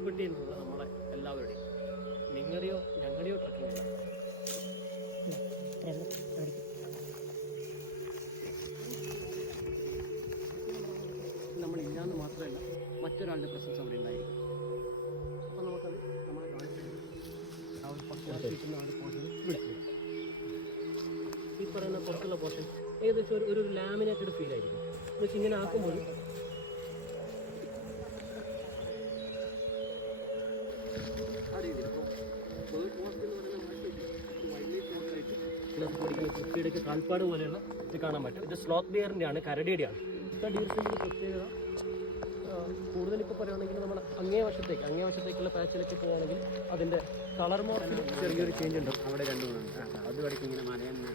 Expect ചെയ്യുന്നത് നമ്മളെ എല്ലാവരുടെയും. നിങ്ങളുടെയോ ഞങ്ങളുടെയോ ട്രക്കിംഗ് അല്ല. നമ്മളില്ലാന്ന് മാത്രമല്ല, മറ്റൊരാളുടെ പ്രസൻസ് അവിടെ ഉണ്ടായിരിക്കും. അപ്പോൾ നമുക്കത് നമ്മളെ കാണിച്ചിട്ടുണ്ട്. ആ ഒരു പക്വത ആൾ പോർഷൻ വിളിക്കുക. ഈ പറയുന്ന പുറത്തുള്ള പോർഷൻ ഏകദേശം ഒരു ലാമിനേറ്റഡ് ഫീൽ ആയിരിക്കും. എന്ന് വെച്ചാൽ ഇങ്ങനെ ആക്കുമ്പോൾ ആ രീതിയിൽ ഇപ്പോൾ ബേർഡ് വാക്ക് എന്ന് പറയുന്ന വൈൽഡ് വാക്കായിട്ട് കുട്ടിയുടെയൊക്കെ കാൽപ്പാട് പോലെയുള്ള ഇത് കാണാൻ പറ്റും. ഇത് സ്ലോത്ത് ബിയറിൻ്റെ ആണ്, കരടിയുടെയാണ്. ഡീർസിൻ്റെ പ്രത്യേകത കൂടുതൽ ഇപ്പോൾ പറയുകയാണെങ്കിൽ നമ്മൾ അങ്ങേ വശത്തേക്കുള്ള പാച്ചിലൊക്കെ പോവുകയാണെങ്കിൽ അതിൻ്റെ കളർ മോർഫിൽ ചെറിയൊരു ചേഞ്ച് ഉണ്ട്. അവിടെ രണ്ടും അത് പഠിക്കും ഇങ്ങനെ മലയെന്ന്